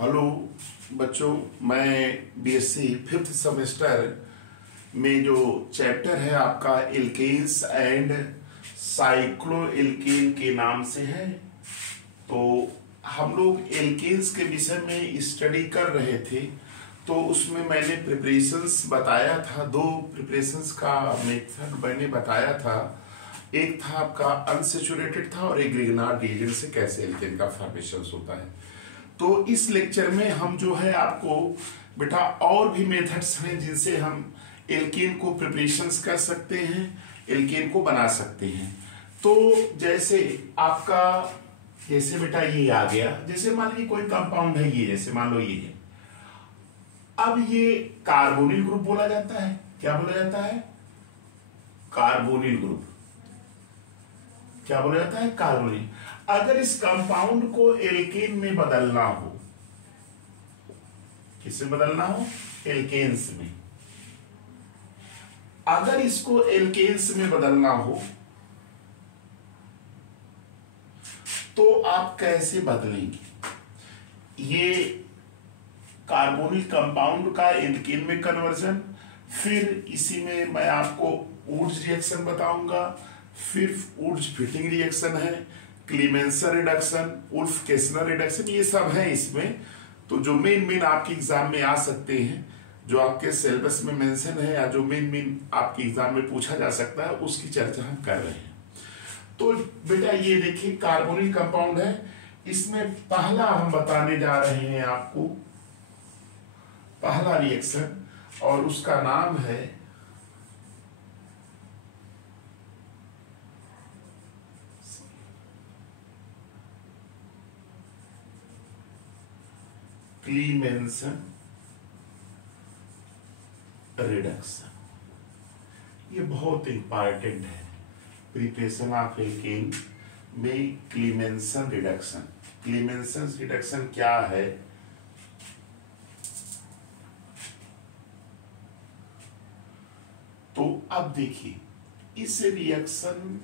Hello बच्चों, मैं BSc fifth semester में जो चैप्टर है आपका एल्केन्स एंड साइक्लो एल्केन के नाम से है। तो हम लोग एल्केन्स के विषय में स्टडी कर रहे थे, तो उसमें मैंने प्रिपरेशंस बताया था। दो प्रिपरेशंस का मेथड मैंने बताया था। एक था आपका अनसेचुरेटेड था और एक ग्रिग्नार्ड रिएजेंट से कैसे एल्केन का फॉर्मेशन होता है। तो इस लेक्चर में हम जो है आपको बेटा और भी मेथड्स हैं जिनसे हम एल्केन को प्रिपरेशंस कर सकते हैं, एल्केन को बना सकते हैं। तो जैसे आपका जैसे बेटा ये आ गया, जैसे मान लीजिए कोई कंपाउंड है, ये जैसे मान लो ये है। अब ये कार्बोनिल ग्रुप बोला जाता है। क्या बोला जाता है? Carbonyl group. क्या बोला जाता है? कार्बोनिल। अगर इस कंपाउंड को एल्केन में बदलना हो, किससे बदलना हो? एल्केन्स में। अगर इसको एल्केन्स में बदलना हो तो आप कैसे बदलेंगे? ये कार्बोनिल कंपाउंड का एल्केन में कन्वर्जन, फिर इसी में मैं आपको वुड्स रिएक्शन बताऊंगा, फिर वुड्स फिटिंग रिएक्शन है, क्लीमेंसर रिडक्शन, उल्फ केसनर रिडक्शन, ये सब है इसमें। तो जो मेन आपके एग्जाम में आ सकते हैं, जो आपके सिलेबस में मेंशन है या जो मेन आपके एग्जाम में पूछा जा सकता है, उसकी चर्चा हम कर रहे हैं। तो बेटा ये देखिए कार्बोनिल कंपाउंड है। इसमें पहला हम बताने जा रहे हैं आपको पहला रिएक्शन, और उसका नाम है क्लीमेंसन रिडक्शन। ये बहुत इंपॉर्टेंट है प्रिपरेशन ऑफ एल्केन में। क्लीमेंसन रिडक्शन, क्लीमेंसन रिडक्शन क्या है? तो अब देखिए इस रिएक्शन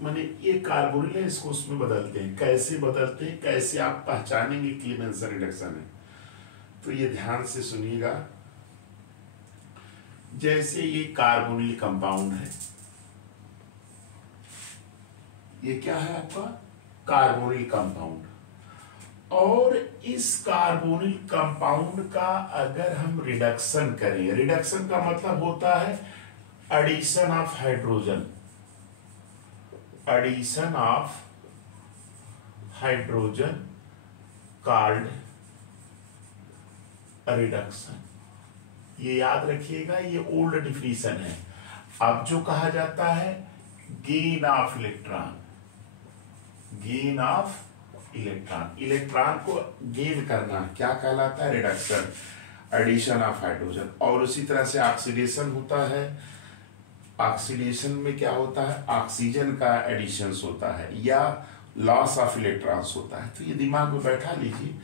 माने ये कार्बोनिल है, इसको उसमें बदलते हैं। कैसे बदलते हैं, कैसे आप पहचानेंगे क्लीमेंसन रिडक्शन है? तो ये ध्यान से सुनिएगा। जैसे ये कार्बोनिल कंपाउंड है, ये क्या है आपका? Carbonyl compound. और इस कार्बोनिल कंपाउंड का अगर हम रिडक्शन करें, रिडक्शन का मतलब होता है addition of hydrogen, addition of hydrogen called reduction. ये याद रखिएगा, ये ओल्ड डिफिनीशन है। अब जो कहा जाता है gain of electron, gain of electron, electron को गेन करना क्या कहलाता है? Reduction, addition of hydrogen. और उसी तरह से ऑक्सीडेशन होता है। ऑक्सीडेशन में क्या होता है? ऑक्सीजन का एडिशन होता है या लॉस ऑफ इलेक्ट्रॉन्स होता है। तो ये दिमाग में बैठा लीजिए।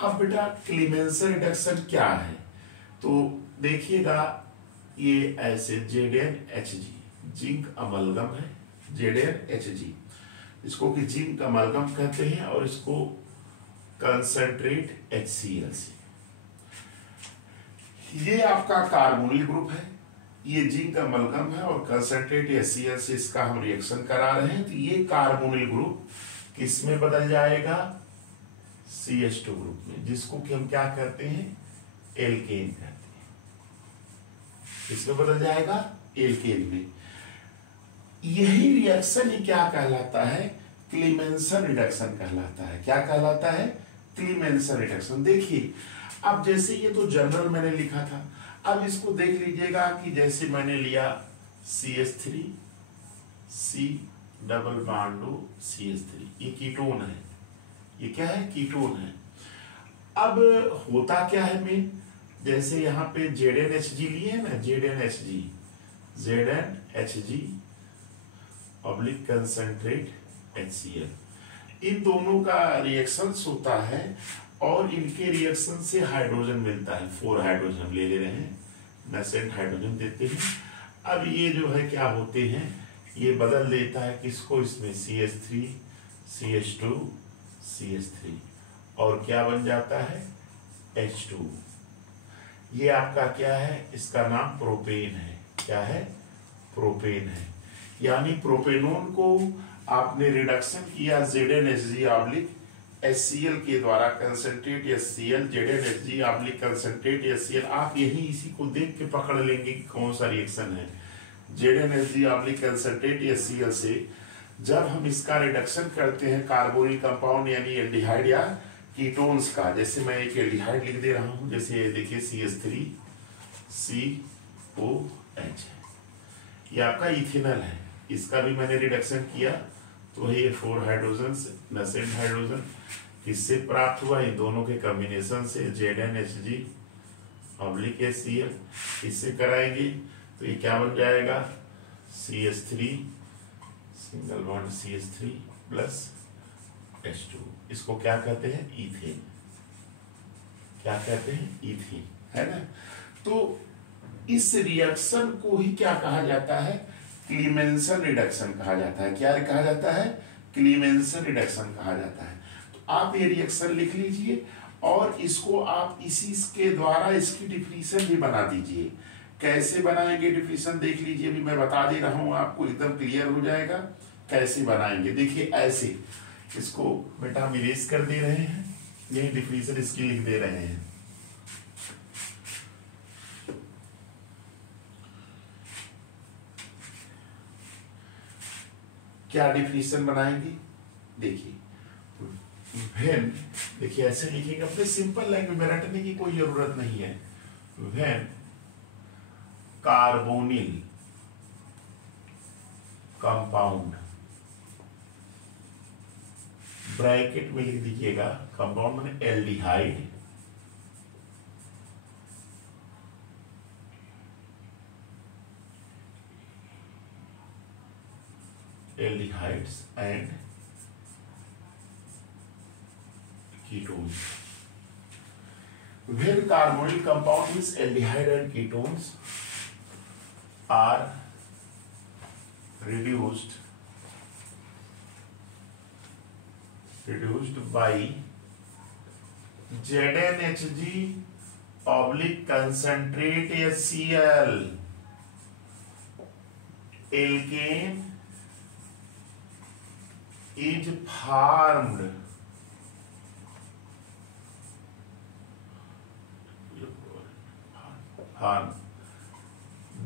अब बेटा क्लीमेंसन रिडक्शन क्या है? तो देखिएगा ये ऐसे ZnHg, जिंक अमलगम है, ZnHg, इसको कि जिंक अमलगम कहते हैं, और इसको कंसंट्रेट HCl से। ये आपका कार्बोनिल ग्रुप है, ये जिंक अमलगम है और कंसंट्रेट HCl से इसका हम रिएक्शन करा रहे हैं। तो ये कार्बोनिल ग्रुप किस में बदल जाएगा? CH2 ग्रुप में, जिसको कि हम क्या कहते हैं? एल्केन कहते हैं। इसमें बदल जाएगा एल्केन में। यही रिएक्शन ही क्या कहलाता है? क्लीमेंसन रिडक्शन कहलाता है। क्या कहलाता है? क्लीमेंसन रिडक्शन। देखिए अब जैसे ये तो जनरल मैंने लिखा था, अब इसको देख लीजिएगा कि जैसे मैंने लिया CH3 C double bond CH3, ये कीटोन है। ये क्या है? कीटोन है। अब होता क्या है में, जैसे यहाँ पे ZnHg लिए है ना, ZnHg, ZnHg oblique concentrate HCl, इन दोनों का रिएक्शन होता है और इनके रिएक्शन से हाइड्रोजन मिलता है। 4 हाइड्रोजन हम ले रहे हैं, नेसेंट हाइड्रोजन देते हैं। अब ये जो है क्या होते हैं, ये बदल देता है किसको? इसमें CH3 CH2 CH3 और क्या बन जाता है? H2। ये आपका क्या है, इसका नाम प्रोपेन है। क्या है, प्रोपेन है। यानी प्रोपेनोन को आपने रिडक्शन किया ZnHg ऑब्लिक HCl के द्वारा, concentrate HCl ZnHg oblique concentrate HCl। आप यही इसी को देख के पकड़ लेंगे कि कौन सा रिएक्शन है। ZnHg ऑब्लिक कंसंट्रेट HCl से जब हम इसका रिडक्शन करते हैं कार्बोनिल कंपाउंड यानी एल्डिहाइड या कीटोन्स का, जैसे मैं एक एल्डिहाइड लिख दे रहा हूं, जैसे ये देखिए CH3COH, ये आपका इथेनॉल है। इसका भी मैंने रिडक्शन किया तो ये 4 हाइड्रोजन नसेंट हाइड्रोजन किससे प्राप्त हुआ, इन दोनों के कॉम्बिनेशन से ZnHg ऑब्लिक HCl। इससे कराएंगे तो ये क्या बन जाएगा, CH3 single bond CH3 plus H2। इसको क्या कहते हैं, इथेन। क्या कहते हैं, इथेन, है ना। तो इस रिएक्शन को ही क्या कहा जाता है, क्लीमेंसन रिडक्शन कहा जाता है। क्या कहा जाता है, क्लीमेंसन रिडक्शन कहा जाता है। तो आप ये रिएक्शन लिख लीजिए और इसको आप इसी के द्वारा इसकी डिफिनीशन भी बना दीजिए। कैसे बनाएंगे डिफिनीशन देख लीजिए, अभी मैं बता दे रहा हूं आपको, एकदम क्लियर हो जाएगा कैसे बनाएंगे। देखिए ऐसे, इसको बेटा हम इरेज कर दे रहे हैं, यही डिफिनीशन इसकी लिख दे रहे हैं। क्या डिफिनीशन बनाएंगे, देखिए व्हेन, देखिए ऐसे लिखेंगे, अपने सिंपल लैंग्वेज में रटने की कोई जरूरत नहीं है। व्हेन कार्बोनिल कंपाउंड, ब्रैकेट में लिख दीजिएगा, कंपाउंड माने aldehyde, aldehydes and ketones. When carbonyl compound means aldehyde and ketones are reduced by ZnHg oblique concentrate HCl, alkane is formed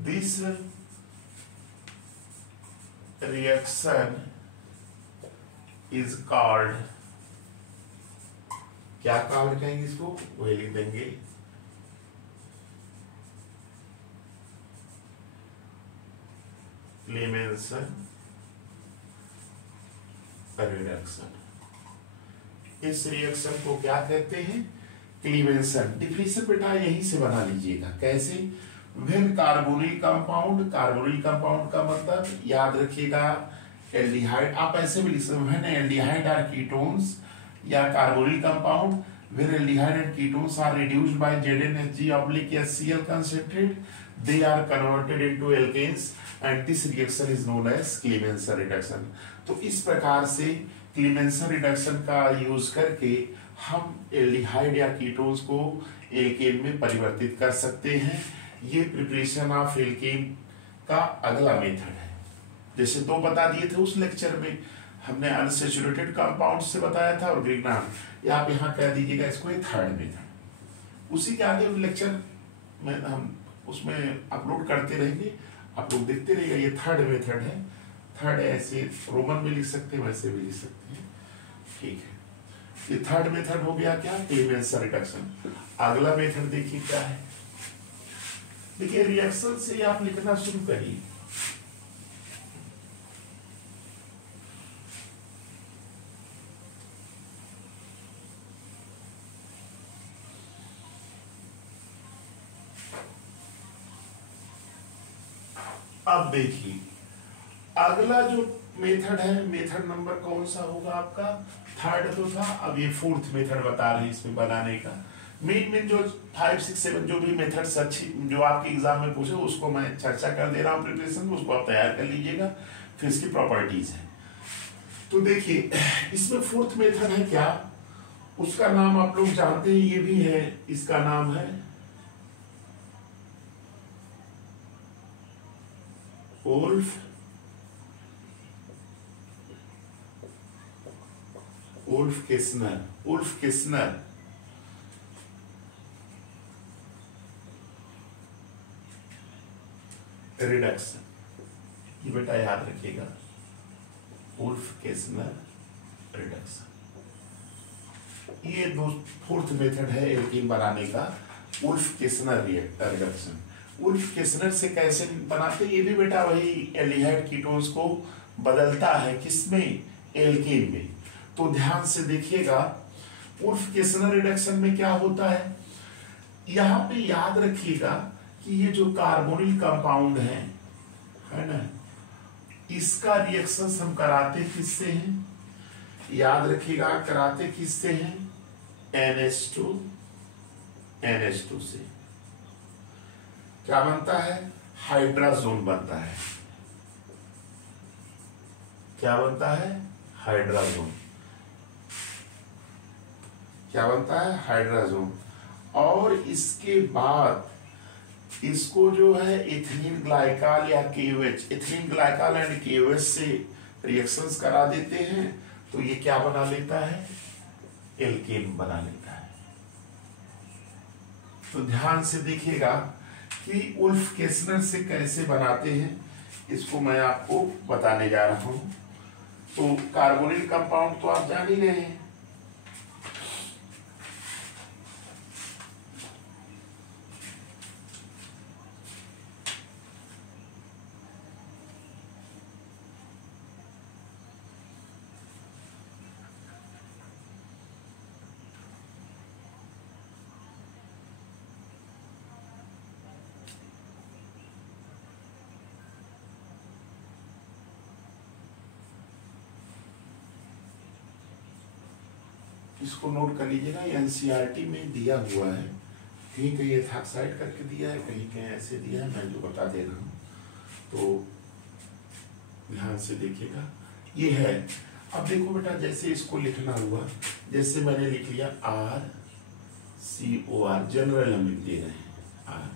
this reaction is called, क्या कॉल्ड कहेंगे इसको, वही लिख देंगे, क्लीमेंसन रिडक्शन। इस रिएक्शन को क्या कहते हैं, क्लीमेंसन। डिफिनीशन बेटा यहीं से बना लीजिएगा। कैसे, when carbonyl compound, carbonyl compound का मतलब याद रखिएगा एल्डिहाइड, आप ऐसे भी लिख सकते हैं, व्हेन एल्डिहाइड आर कीटोन्स या carbonyl compound, when aldehyde and ketones are reduced by ZnHg oblique HCl concentrate, they are converted into alkanes and this reaction is known as Clemenson reduction। तो इस प्रकार से क्लीमेंसन रिडक्शन का use करके हम aldehyde या ketones को एल्केन में परिवर्तित कर सकते हैं। ये प्रिपरेशन ऑफ एल्केन का अगला मेथड है। जैसे दो बता दिए थे उस लेक्चर में, हमने अनसैचुरेटेड कंपाउंड से बताया था और ग्रिग्नान, या आप यहाँ कह दीजिएगा इसको ये थर्ड मेथड। उसी के आगे लेक्चर में हम उसमें अपलोड करते रहेंगे, आप लोग देखते रहिएगा। ये थर्ड मेथड है। थर्ड ऐसे रोमन में लिख सकते हैं, वैसे भी लिख सकते हैं, ठीक है। ये थर्ड मेथड हो गया क्या, क्लीमेंसन रिडक्शन। अगला मेथड देखिए क्या है। देखिए रिएक्शन से आप लिखना शुरू करिए। अब देखिए अगला जो मेथड है, मेथड नंबर कौन सा होगा आपका, थर्ड तो था, अब ये फोर्थ मेथड बता रहे हैं इसमें बनाने का। मेन जो 5, 6, 7 जो भी मेथड्स अच्छी जो आपके एग्जाम में पूछे उसको मैं चर्चा कर दे रहा हूँ प्रिपरेशन में, उसको आप तैयार कर लीजिएगा। फिर इसकी प्रॉपर्टीज है। तो देखिए इसमें फोर्थ मेथड है क्या, उसका नाम आप लोग जानते हैं, ये भी है, इसका नाम है Wolff Kishner. Wolff Kishner reduction, ये बेटा याद रखिएगा, वुल्फ किस्नर रिडक्शन। ये फोर्थ मेथड है एल्कीन बनाने का, Wolff Kishner reduction. Wolff Kishner से कैसे बनाते, ये भी बेटा वही एल्डिहाइड कीटोन्स को बदलता है, किसमें, एल्कीन में। तो ध्यान से देखिएगा, वुल्फ किस्नर रिडक्शन में क्या होता है, यहां पे याद रखिएगा कि ये जो कार्बोनिल कंपाउंड है ना, इसका रिएक्शन हम कराते किससे हैं, याद रखिएगा, कराते किससे हैं, NH2 से। क्या बनता है, हाइड्राजोन बनता है। क्या बनता है, हाइड्राजोन। क्या बनता है, हाइड्राजोन। और इसके बाद इसको जो है इथिलीन ग्लाइकॉल या KOH, ethylene glycol and KOH से रिएक्शंस करा देते हैं, तो ये क्या बना लेता है, एल्केन बना लेता है। तो ध्यान से देखिएगा कि वुल्फ किस्नर से कैसे बनाते हैं, इसको मैं आपको बताने जा रहा हूं। तो कार्बोनिल कंपाउंड तो आप जान ही रहे हैं, इसको नोट कर लीजिएगा, एनसीईआरटी में दिया हुआ है, कहीं कहीं एथॉक्साइड करके दिया है, कहीं कहीं ऐसे दिया है, मैं जो बता दे रहा हूँ, तो ध्यान से देखिएगा। ये है, अब देखो बेटा, जैसे इसको लिखना हुआ, जैसे मैंने लिख लिया RCOR, जनरल हम लिख दे रहे हैं R,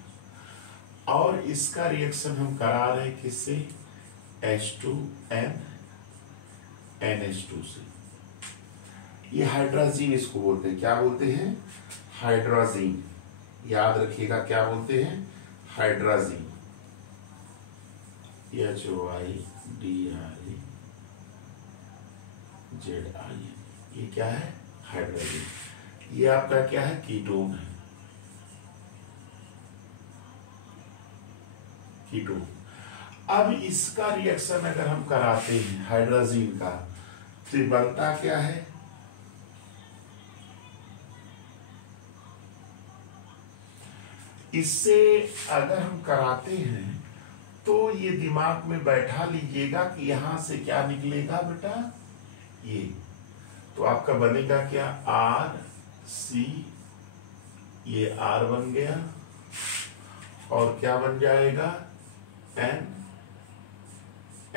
और इसका रिएक्शन हम करा रहे हैं किससे, H2N NH2 से। ये हाइड्राजीन इसको बोलते हैं, क्या बोलते हैं, हाइड्राजीन। याद रखिएगा, क्या बोलते हैं, हाइड्राजीन। HOIDRAZIN, ये क्या है, हाइड्राजीन। ये आपका क्या है, कीटोन है, कीटोन। अब इसका रिएक्शन अगर हम कराते हैं हाइड्राजीन का, तो बनता क्या है, इससे अगर हम कराते हैं तो ये दिमाग में बैठा लीजिएगा कि यहां से क्या निकलेगा बेटा, ये तो आपका बनेगा क्या, RC, ये R बन गया, और क्या बन जाएगा,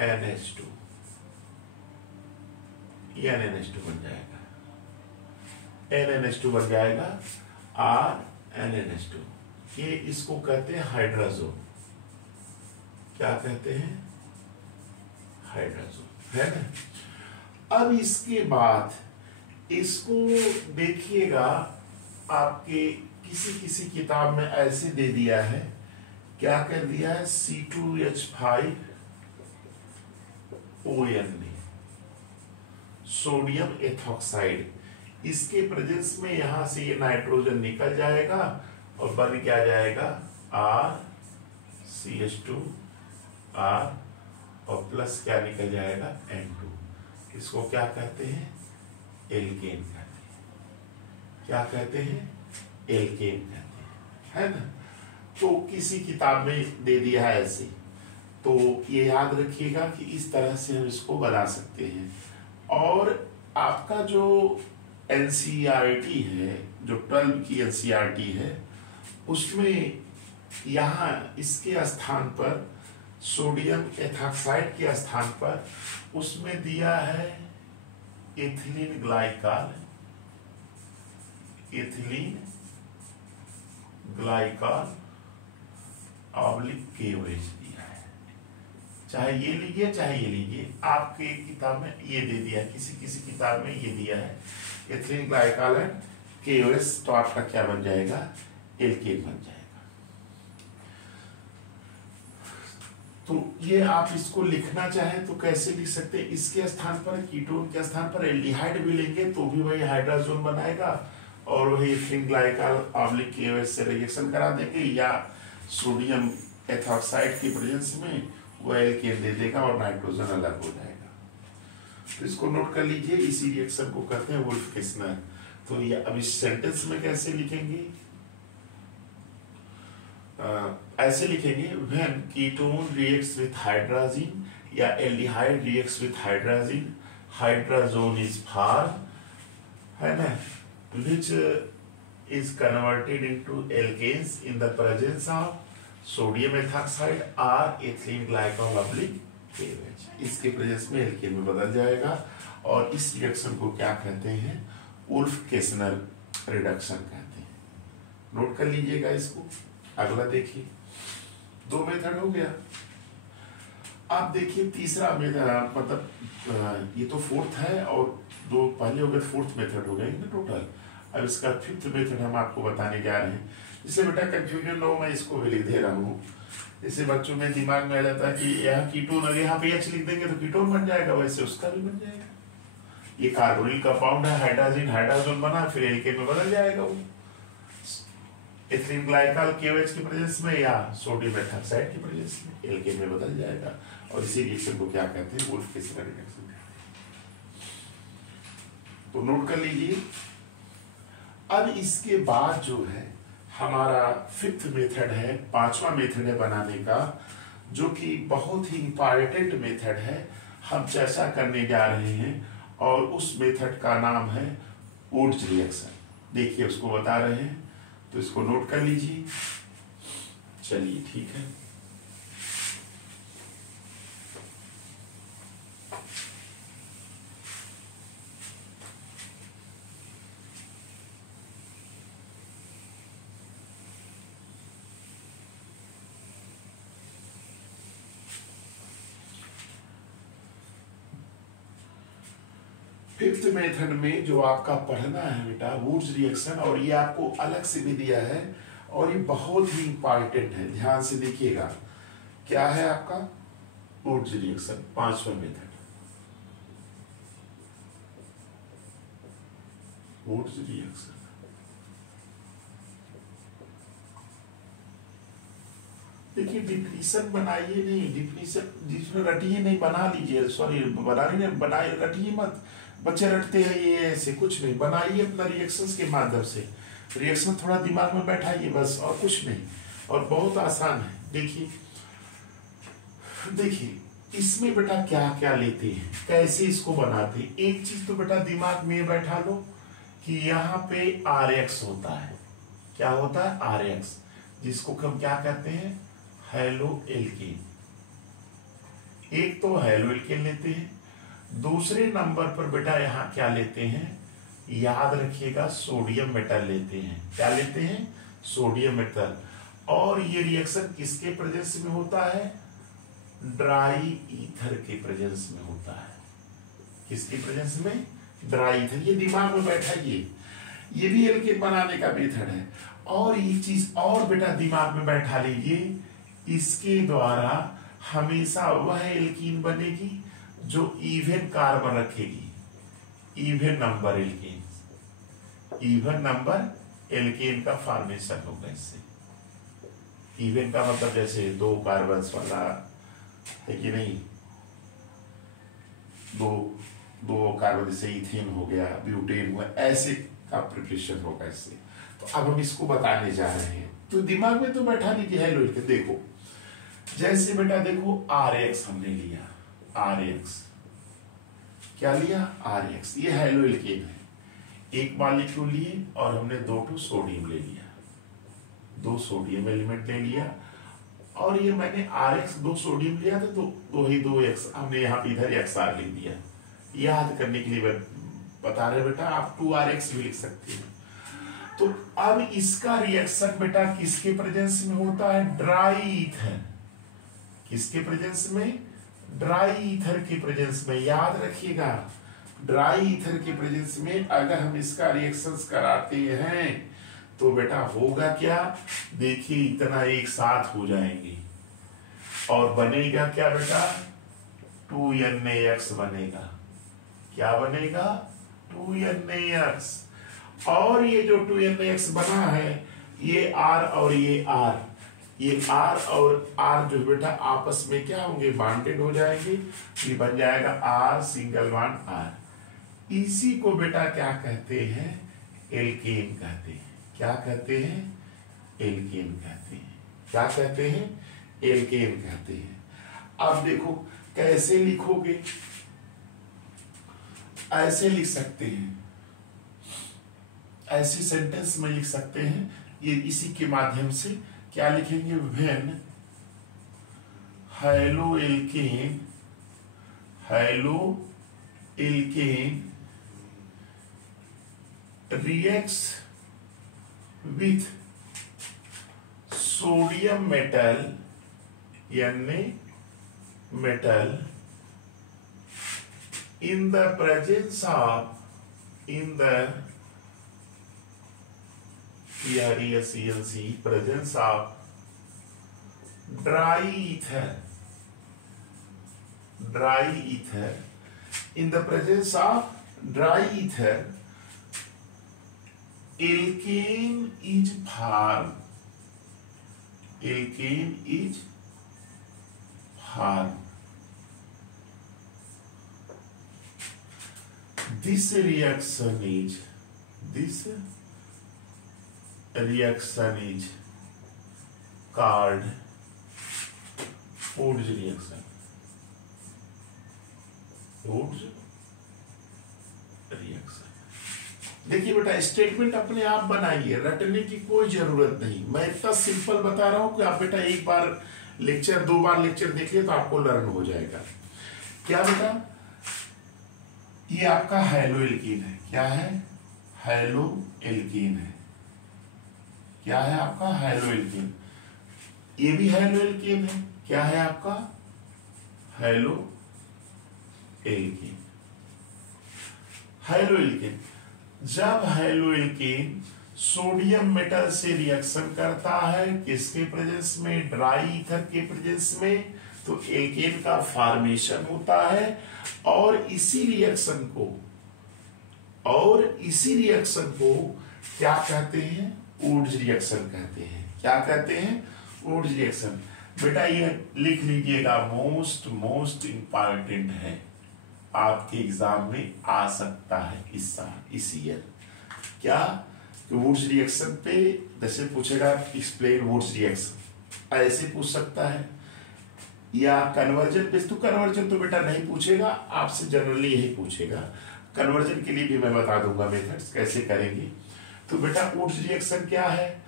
NH2, ये NH2 बन जाएगा, NH2 बन जाएगा, RNH2। ये इसको कहते हैं हाइड्राजोन। क्या कहते हैं, हाइड्राजोन, है ना। अब इसके बाद इसको देखिएगा, आपके किसी किसी किताब में ऐसे दे दिया है, क्या कर दिया है, C2H5ON, सोडियम एथॉक्साइड। इसके प्रेजेंस में यहां से ये नाइट्रोजन निकल जाएगा और बन क्या जाएगा, RCH2R, और प्लस क्या निकल जाएगा, N2। इसको क्या कहते हैं, एल्केन कहते हैं। क्या कहते हैं, एल्केन कहते हैं, है ना। तो किसी किताब में दे दिया है ऐसे, तो ये याद रखिएगा कि इस तरह से हम इसको बना सकते हैं। और आपका जो एनसीईआरटी है, जो 12 की एनसीईआरटी है, उसमें यहाँ इसके स्थान पर, सोडियम एथॉक्साइड के स्थान पर, उसमें दिया है ethylene glycol, ethylene glycol oblique KOH दिया है। चाहे ये लीजिए चाहे ये लीजिए, आपके किताब में ये दे दिया, किसी किसी किताब में ये दिया है इथिलीन ग्लाइकॉल एंड KOH, तो आपका क्या बन जाएगा, एल्केन बन जाएगा। तो ये आप इसको लिखना चाहें तो कैसे लिख सकते हैं, इसके स्थान पर कीटोन के स्थान पर एल्डिहाइड भी लेंगे तो भी वही हाइड्रोजन बनाएगा और वही इथिलीन ग्लाइकॉल ऑब्लिक KOH से रिएक्शन करा देंगे, या सोडियम एथॉक्साइड की प्रेजेंस में वो एल्केन दे देगा और नाइट्रोजन अलग हो जाएगा। तो इसको नोट कर लीजिए, इसी रिएक्शन को कहते हैं वुल्फ-किस्नर। तो ये अब इस सेंटेंस में कैसे लिखेंगे, ऐसे लिखेंगे, when ketone reacts with hydrogen या aldehyde reacts with hydrogen, hydrogen is form, है ना, which is converted into alkanes in the presence of sodium ethoxide or ethylene glycol oblique KOH। इसके प्रेजेंस में एल्केन में बदल जाएगा और इस रिएक्शन को क्या कहते हैं, वुल्फ-किस्नर रिडक्शन कहते हैं। नोट कर लीजिएगा इसको। अगला देखिए, दो मेथड हो गया। आप देखिए तीसरा मेथड, मतलब ये तो फोर्थ है और दो पहले हो गए, फोर्थ मेथड हो गए ना टोटल। अब इसका फिफ्थ मेथड हम आपको बताने जा रहे हैं। इससे बेटा कंफ्यूजन न हो, मैं इसको भी लिख दे रहा हूँ। जैसे बच्चों में दिमाग में आ जाता है कि यहाँ कीटोन, अगर यहाँ पे H लिख देंगे तो कीटोन बन जाएगा, वैसे उसका भी बन जाएगा। ये कार्बोनिल कंपाउंड है, हाइड्रोजन हाइड्रोजन बना, फिर एल्केन में बदल जाएगा वो, इथिलीन ग्लाइकॉल KOH की प्रेजेंस में या सोडियम एथॉक्साइड की प्रेजेंस में एल्केन में बदल जाएगा। और इसी रिएक्शन को क्या कहते हैं, वुल्फ-किस्नर रिएक्शन। तो नोट कर लीजिए। अब इसके बाद जो है हमारा फिफ्थ मेथड है, पांचवा मेथड है बनाने का, जो कि बहुत ही इंपॉर्टेंट मेथड है, हम चर्चा करने जा रहे हैं और उस मेथड का नाम है वुड्स रिएक्शन। देखिए उसको बता रहे हैं, तो इसको नोट कर लीजिए। चलिए ठीक है। फिफ्थ मेथड में जो आपका पढ़ना है बेटा, वुड्स रिएक्शन, और ये आपको अलग से भी दिया है और ये बहुत ही इंपॉर्टेंट है, ध्यान से देखिएगा। क्या है आपका वुड्स रिएक्शन, पांचवा मेथड, वुड्स रिएक्शन। देखिए डिफिनीशन बनाइए नहीं, डिफिनीशन जिसमें रटिए नहीं, बना लीजिए, सॉरी बनाइए, बनाइए, रटिए मत। बच्चे रटते हैं ये ऐसे, कुछ नहीं, बनाइए अपना रिएक्शंस के माध्यम से। रिएक्शन थोड़ा दिमाग में बैठाइए बस, और कुछ नहीं, और बहुत आसान है। देखिए देखिए इसमें बेटा क्या क्या लेते हैं, कैसे इसको बनाते हैं। एक चीज तो बेटा दिमाग में बैठा लो कि यहाँ पे RX होता है। क्या होता है, RX, जिसको हम क्या कहते हैं, हेलो एल्केन। एक तो हेलो एल्केन लेते हैं। दूसरे नंबर पर बेटा यहाँ क्या लेते हैं, याद रखिएगा, सोडियम मेटल लेते हैं। क्या लेते हैं, सोडियम मेटल। और ये रिएक्शन किसके प्रेजेंस में होता है, ड्राई ईथर के प्रेजेंस में होता है। किसकी प्रेजेंस में, ड्राई ईथर। ये दिमाग में बैठाइए, ये भी एल्केन बनाने का मेथड है। और ये चीज और बेटा दिमाग में बैठा लीजिए, इसके द्वारा हमेशा वह एल्कीन बनेगी जो इवन कार्बन रखेगी, even number alkane, even number alkane का फॉर्मेशन होगा इससे। इवन का मतलब जैसे दो कार्बन वाला है कि नहीं, दो कार्बन, जैसे इथेन हो गया, ब्यूटेन हुआ, ऐसे का प्रिपरेशन होगा इससे। तो अब हम इसको बताने जा रहे हैं, तो दिमाग में तो बैठा लीजिए। हेलो एल्केन, देखो जैसे बेटा देखो RX हमने लिया, RX क्या लिया, RX, ये हेलो एल्केन है। एक मॉलिक्यूल लिए और हमने 2 सोडियम ले लिया, 2 सोडियम एलिमेंट ले लिया। और ये मैंने RX 2 सोडियम लिया था, तो 2X हमने यहाँ पे इधर XR लिख दिया। याद करने के लिए बता रहे बेटा, आप 2RX भी लिख सकते हैं। तो अब इसका रिएक्शन बेटा किसके प्रेजेंस में होता है? Dry ether. किसके प्रेजेंस में? ड्राई ईथर के प्रेजेंस में। याद रखिएगा, ड्राई ईथर के प्रेजेंस में अगर हम इसका रिएक्शंस कराते हैं तो बेटा होगा क्या? देखिए इतना एक साथ हो जाएंगे और बनेगा क्या बेटा? 2NaX बनेगा। क्या बनेगा? 2NaX। और ये जो 2NaX बना है, ये R और ये R, ये R और R जो बेटा आपस में क्या होंगे? बॉन्डेड हो जाएंगे। ये बन जाएगा R सिंगल बॉन्ड R। इसी को बेटा क्या कहते हैं? एल्केन कहते हैं। क्या कहते हैं? एल्केन कहते हैं। क्या कहते हैं? एल्केन कहते हैं। अब देखो कैसे लिखोगे? ऐसे लिख सकते हैं, ऐसे सेंटेंस में लिख सकते हैं। ये इसी के माध्यम से क्या लिखेंगे? When halo alkene, hello alkane reacts with sodium metal metal in the presence of presence of dry ether, in the presence of dry ether, alkane is formed. Alkane is formed. This reaction is called Woods reaction. Woods reaction. देखिए बेटा statement अपने आप बनाइए, रटने की कोई जरूरत नहीं। मैं इतना सिंपल बता रहा हूं कि आप बेटा एक बार लेक्चर, 2 बार लेक्चर देखिए तो आपको लर्न हो जाएगा। क्या बेटा? ये आपका हेलो एल्कीन है। क्या है? हेलो एल्कीन है। क्या है आपका? Hello alkene. ये भी हेलो एल्कीन है। क्या है आपका? Hello alkene. Hello alkene. जब हेलो एल्कीन सोडियम मेटल से रिएक्शन करता है, किसके प्रेजेंस में? ड्राई ईथर के प्रेजेंस में, तो एल्केन का फॉर्मेशन होता है। और इसी रिएक्शन को क्या कहते हैं? वुड्स रिएक्शन कहते हैं। क्या कहते हैं? Wurtz reaction. बेटा ये लिख लीजिएगा, मोस्ट इंपॉर्टेंट है, आपके एग्जाम में आ सकता है इस ईयर। क्या? वुड्स रिएक्शन पे जैसे पूछेगा एक्सप्लेन वुड्स रिएक्शन, ऐसे पूछ सकता है। या कन्वर्जन पे, तो कन्वर्जन तो बेटा नहीं पूछेगा आपसे, जनरली यही पूछेगा। कन्वर्जन के लिए भी मैं बता दूंगा मेथड्स कैसे करेंगे। तो बेटा वुड्स रिएक्शन क्या है?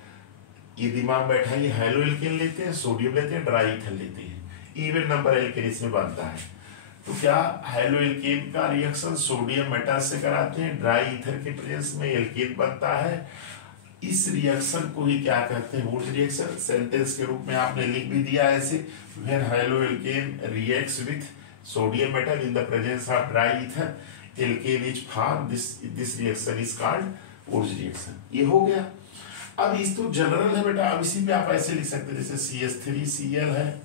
ये दिमाग बैठा, ये हेलो एल्केन लेते हैं, सोडियम लेते हैं, ड्राई ईथर लेते हैं, इवन नंबर एल्केन इसमें बनता है। तो क्या हेलो एल्केन का रिएक्शन सोडियम मेटल से कराते हैं, ड्राई ईथर के प्रेजेंस में एल्केन बनता है। इस रिएक्शन को ही क्या कहते हैं? Wurtz reaction. सेंटेंस के रूप में आपने लिख भी दिया ऐसे, when halo alkane reacts with sodium metal in the presence of dry ether, alkane is form, this reaction is called Wurtz reaction. ये हो गया। अब इस तो जनरल है बेटा, अब इसी पे आप ऐसे लिख सकते हैं, जैसे CH3Cl है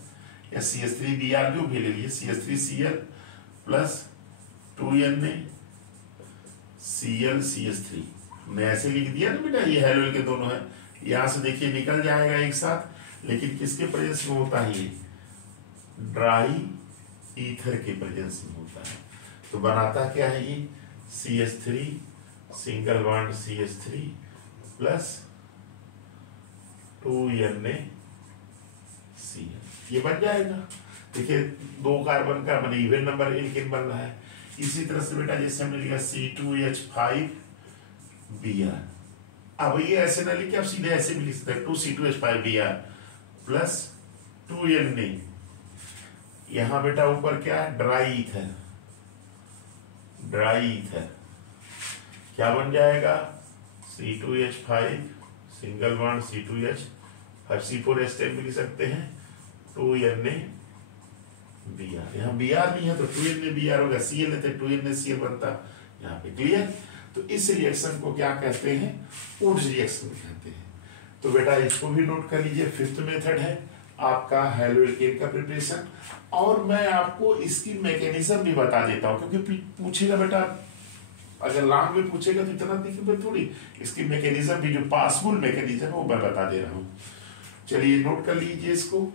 या CH3Br जो भी ले लिए, CH3Cl प्लस 2NaCl हमने ऐसे लिख दिया ना बेटा, ये हेलो के दोनों है, यहां से देखिए निकल जाएगा एक साथ। लेकिन किसके प्रेजेंस में होता है? ये ड्राई ईथर के प्रेजेंस में होता है। तो बनाता क्या है ये? CH3 single bond CH3 plus 2NaCl, ये बन जाएगा। देखिए 2 कार्बन का मतलब इवन नंबर एल्केन बन रहा है। इसी तरह से बेटा जैसे हमने लिखा C2H5Br, अब ये ऐसे ना लिखे, आप सीधे ऐसे भी लिख सकते हैं 2C2H5Br प्लस 2Na। यहां बेटा ऊपर क्या है? Dry ether. क्या बन जाएगा? C2H5 सिंगल बॉन्ड C2H, फिर C4H10 भी लिख सकते हैं 2NaBr। यहाँ Br नहीं है तो 2NaBr होगा, Cl है तो 2NaCl बनता यहाँ पे। क्लियर? तो इस रिएक्शन को क्या कहते हैं? वुड्स रिएक्शन कहते हैं। तो बेटा इसको भी नोट कर लीजिए। फिफ्थ मेथड है आपका हैलोएल्केन का प्रिपरेशन, और मैं आपको इसकी मैकेनिज्म भी बता देता हूं, क्योंकि पूछेगा बेटा, अगर लॉन्ग में पूछेगा तो इतना दिक्कत थोड़ी, इसकी मैकेनिज्म भी जो पॉसिबल मैकेनिज्म है वो मैं बता दे रहा हूं। चलिए नोट कर लीजिए इसको।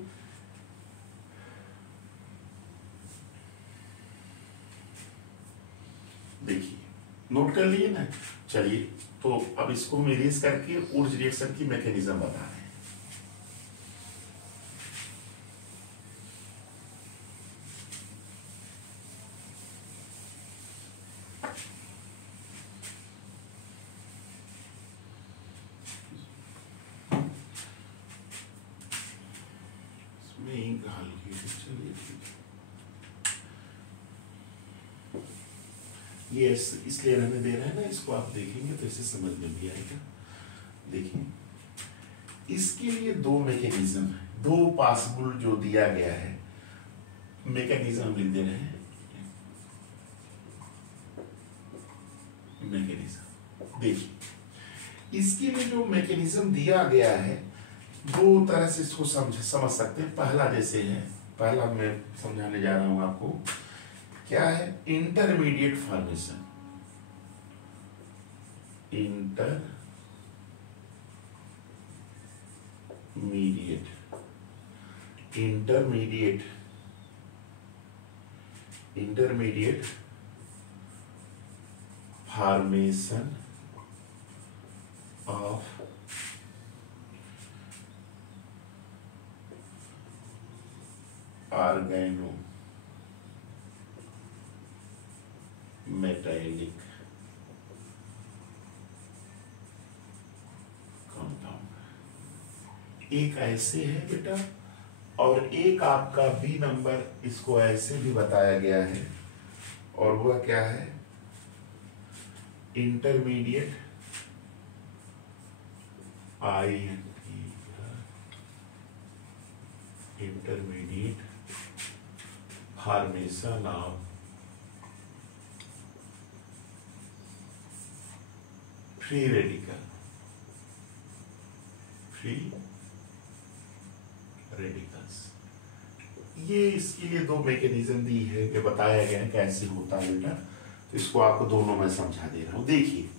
देखिए नोट कर लिए ना। चलिए तो अब इसको हम इरेज करके वुड्स रिएक्शन की मैकेनिज्म बता रहे हैं। ये इसलिए रहने दे रहे हैं ना, इसको आप देखेंगे तो इसे समझ में भी आएगा। देखिए इसके लिए दो मैकेनिज्म है, दो पॉसिबल जो दिया गया है मैकेनिज्म लिख दे रहे हैं। मैकेनिज्म देखिए इसके लिए जो मैकेनिज्म दिया गया है दो तरह से इसको समझ सकते हैं। पहला जैसे है, पहला मैं समझाने जा रहा हूं आपको, क्या है? Intermediate formation. Intermediate formation of organometallic compound. एक ऐसे है बेटा, और एक आपका बी नंबर, इसको ऐसे भी बताया गया है, और वह क्या है? Intermediate intermediate formation of free radicals. ये इसके लिए दो मैकेनिज्म दी है कि बताया गया है कैसे होता है बेटा, तो इसको आपको दोनों में समझा दे रहा हूं। देखिए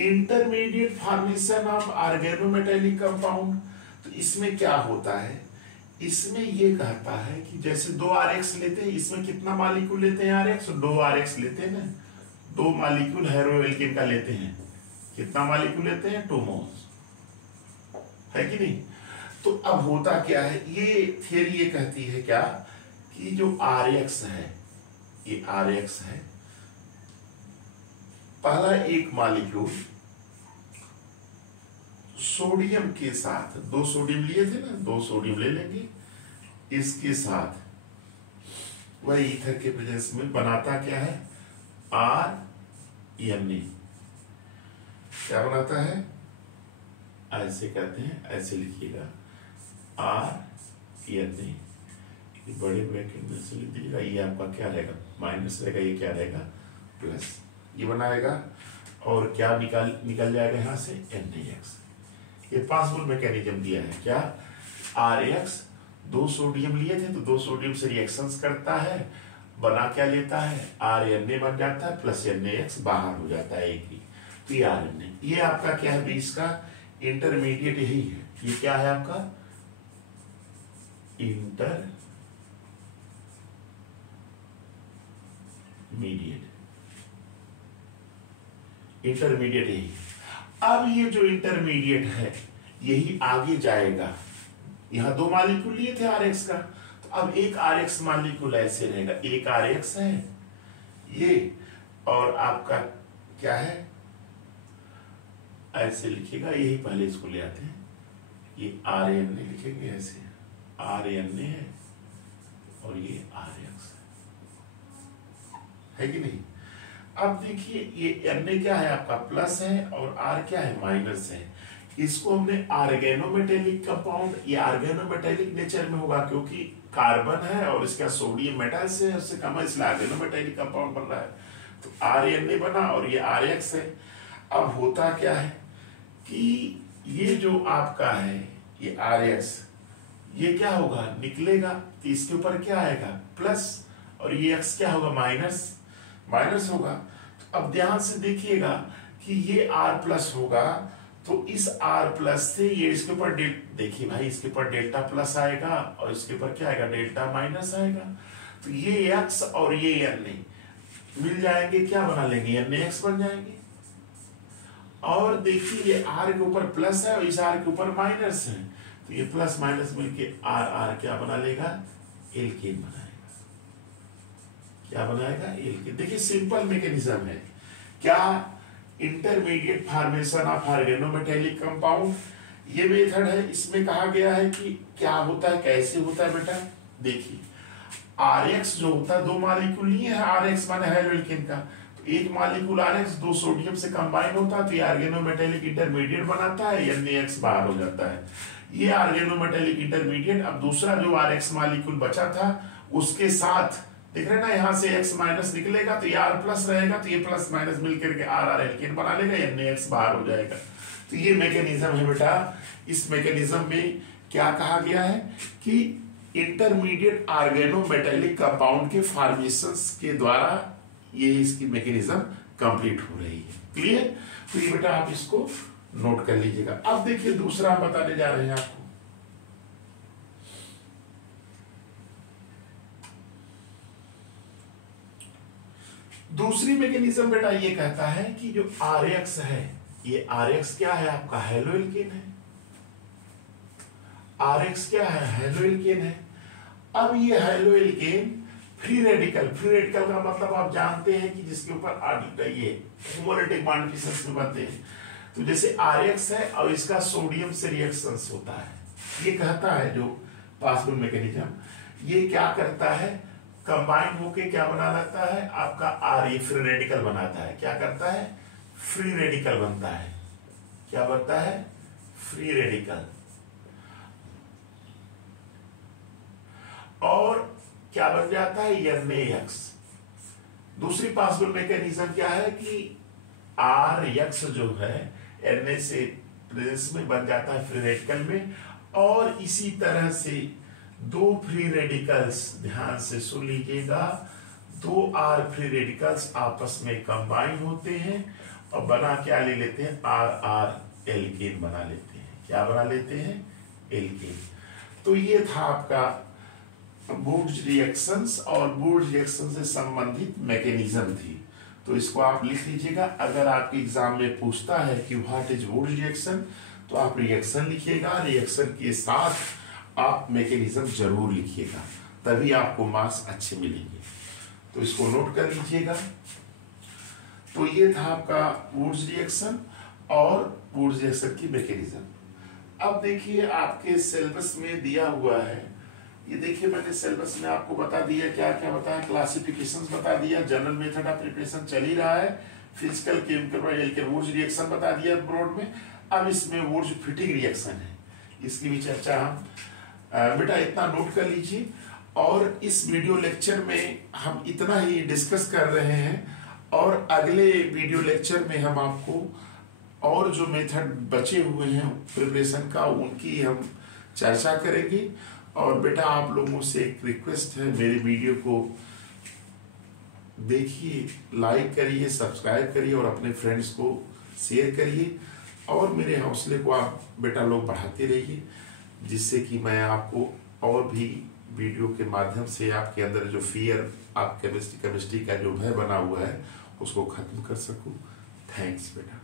intermediate formation of organometallic compound, तो इसमें क्या होता है? इसमें ये कहता है कि जैसे 2 RX लेते हैं, इसमें कितना मॉलिक्यूल लेते हैं RX? 2 RX लेते हैं ना, 2 मॉलिक्यूल हेरोएल्केन का लेते हैं, कितना मॉलिक्यूल लेते हैं? 2 मोल्स, है कि नहीं? तो अब होता क्या है, ये थियरी ये कहती है क्या कि जो RX है, ये RX है, पहला एक मॉलिक्यूल सोडियम के साथ, 2 सोडियम लिए थे ना, 2 सोडियम ले लेंगे, इसके साथ वह ईथर के प्रेजेंस में बनाता क्या है? RNA। क्या बनाता है? ऐसे कहते हैं, ऐसे लिखिएगा RNA, बड़े ब्रैकेट में से लिख दीजिएगा। ये आपका क्या रहेगा? माइनस रहेगा, ये क्या रहेगा? प्लस। ये बनाएगा और क्या निकल जाएगा यहाँ से? NaX। ये पॉसिबल मैकेनिज्म दिया है क्या? RX 2 सोडियम लिए थे तो 2 सोडियम से रिएक्शंस करता है, बना क्या लेता है? RNA बन जाता है, प्लस NaX बाहर हो जाता है एक ही, तो ये RNA। ये आपका क्या है? 20 का इंटरमीडिएट यही है। ये क्या है आपका? इंटरमीडिएट यही। अब ये जो इंटरमीडिएट है यही आगे जाएगा। यहां 2 मॉलिक्यूल लिए थे RX का, तो अब एक RX मॉलिक्यूल ऐसे रहेगा, एक RX है ये, और आपका क्या है? ऐसे लिखिएगा, यही पहले इसको ले आते हैं, ये RNA लिखेंगे ऐसे, RNA है और ये RX है कि नहीं? अब देखिए ये Na क्या है आपका प्लस है और R क्या है माइनस है। इसको हमने आर्गेनोमेटेलिक कंपाउंड, ये आर्गेनोमेटेलिक नेचर में होगा क्योंकि कार्बन है और इसका सोडियम मेटल से उससे कम है, इसलिए आर्गेनोमेटेलिक कंपाउंड बन रहा है। तो RNA बना और ये RX है। अब होता क्या है कि ये जो आपका है ये RX, ये क्या होगा निकलेगा तो इसके ऊपर क्या आएगा प्लस, और ये X क्या होगा माइनस, माइनस होगा। तो अब ध्यान से देखिएगा कि ये R प्लस होगा तो इस R प्लस से ये इसके ऊपर देखिए भाई इसके ऊपर डेल्टा प्लस आएगा और इसके ऊपर क्या आएगा डेल्टा माइनस आएगा। तो ये X और ये Na मिल जाएंगे, क्या बना लेंगे NaX बन जाएंगे। और देखिए ये R के ऊपर प्लस है और इस R के ऊपर माइनस है, तो ये प्लस माइनस मिलके R क्या बना लेगा एल्केन बनाएगा। क्या बनाएगा एल्केन। देखिए सिंपल मैकेनिज्म है क्या, intermediate formation of organometallic compound, ये मेथड है। इसमें कहा गया है कि क्या होता है कैसे होता है बेटा। देखिए RX जो होता है दो मालिक्यूल नहीं है, RX माने हेलोएल्केन का, तो एक मालिक्यूल RX दो सोडियम से कंबाइन होता है तो ये ऑर्गेनोमेटेलिक इंटरमीडिएट बनाता है, NaX बाहर हो जाता है। ये ऑर्गेनोमेटेलिक इंटरमीडिएट अब दूसरा जो RX मालिक्यूल बचा था उसके साथ देख रहे ना यहाँ से X माइनस निकलेगा तो ये R प्लस रहेगा, तो ये प्लस माइनस मिलकर के R एल्केन बना लेगा, NaX बाहर हो जाएगा। तो ये मैकेनिज्म है बेटा। इस मैकेनिज्म में क्या कहा गया है कि इंटरमीडिएट ऑर्गेनोमेटेलिक कंपाउंड के फॉर्मेशंस के द्वारा ये इसकी मैकेनिज्म कंप्लीट हो रही है। क्लियर। तो ये बेटा आप इसको नोट कर लीजिएगा। अब देखिए दूसरा हम बताने जा रहे हैं आपको। दूसरी मैकेनिज्म बेटा ये कहता है कि जो RX है, ये RX क्या है आपका हेलोएल्केन है। RX क्या है हेलोएल्केन है। अब ये haloalkane free radical, free radical का मतलब आप जानते हैं कि जिसके ऊपर ये होमोलिटिक बॉन्ड फिशंस में बनते हैं। तो जैसे RX है और इसका सोडियम से रिएक्शंस होता है। ये कहता है जो पॉसिबल मैकेनिज्म, ये क्या करता है कंबाइन होके क्या बना लेता है आपका RE फ्री रेडिकल बनाता है। क्या करता है फ्री रेडिकल बनता है। क्या बनता है फ्री रेडिकल। और क्या बन जाता है NaX। दूसरी पॉसिबल मैकेनिज्म क्या है कि RX जो है Na से प्रेजेंस में बन जाता है फ्री रेडिकल में, और इसी तरह से दो फ्री रेडिकल्स, ध्यान से सुन लीजिएगा, दो R फ्री रेडिकल्स आपस में कंबाइन होते हैं और बना क्या ले लेते हैं RR एल्केन बना लेते हैं। क्या बना लेते हैं एल्केन। तो ये था आपका वुड्स रिएक्शंस और वुड्स रिएक्शन से संबंधित मैकेनिज्म थी। तो इसको आप लिख लीजिएगा। अगर आपके एग्जाम में पूछता है कि व्हाट इज वुड्स रिएक्शन, तो आप रिएक्शन लिखिएगा, रिएक्शन के साथ आप मैकेनिज्म जरूर लिखिएगा, तभी आपको मार्क्स अच्छे मिलेंगे। तो इसको नोट कर लीजिएगा। तो ये था आपका वुड्स रिएक्शन और वुड्स रिएक्शन की मैकेनिज्म। अब देखिए आपके सिलेबस में दिया हुआ है, ये देखिए मैंने सिलेबस में आपको बता दिया क्या क्या बताया, क्लासिफिकेशंस बता दिया, जनरल मेथड ऑफ प्रिपरेशन चल ही रहा है, physical chemical alkane Wurtz reaction बता दिया ब्रॉड में। अब इसमें वुड्स फिटिंग रिएक्शन है, इसकी भी चर्चा हम बेटा इतना नोट कर लीजिए। और इस वीडियो लेक्चर में हम इतना ही डिस्कस कर रहे हैं, और अगले वीडियो लेक्चर में हम आपको और जो मेथड बचे हुए हैं प्रिपरेशन का उनकी हम चर्चा करेंगे। और बेटा आप लोगों से एक रिक्वेस्ट है, मेरे वीडियो को देखिए, लाइक करिए, सब्सक्राइब करिए और अपने फ्रेंड्स को शेयर करिए, और मेरे हौसले को आप बेटा लोग बढ़ाते रहिए, जिससे कि मैं आपको और भी वीडियो के माध्यम से आपके अंदर जो फियर, आप केमिस्ट्री का जो भय बना हुआ है उसको खत्म कर सकूं। थैंक्स बेटा।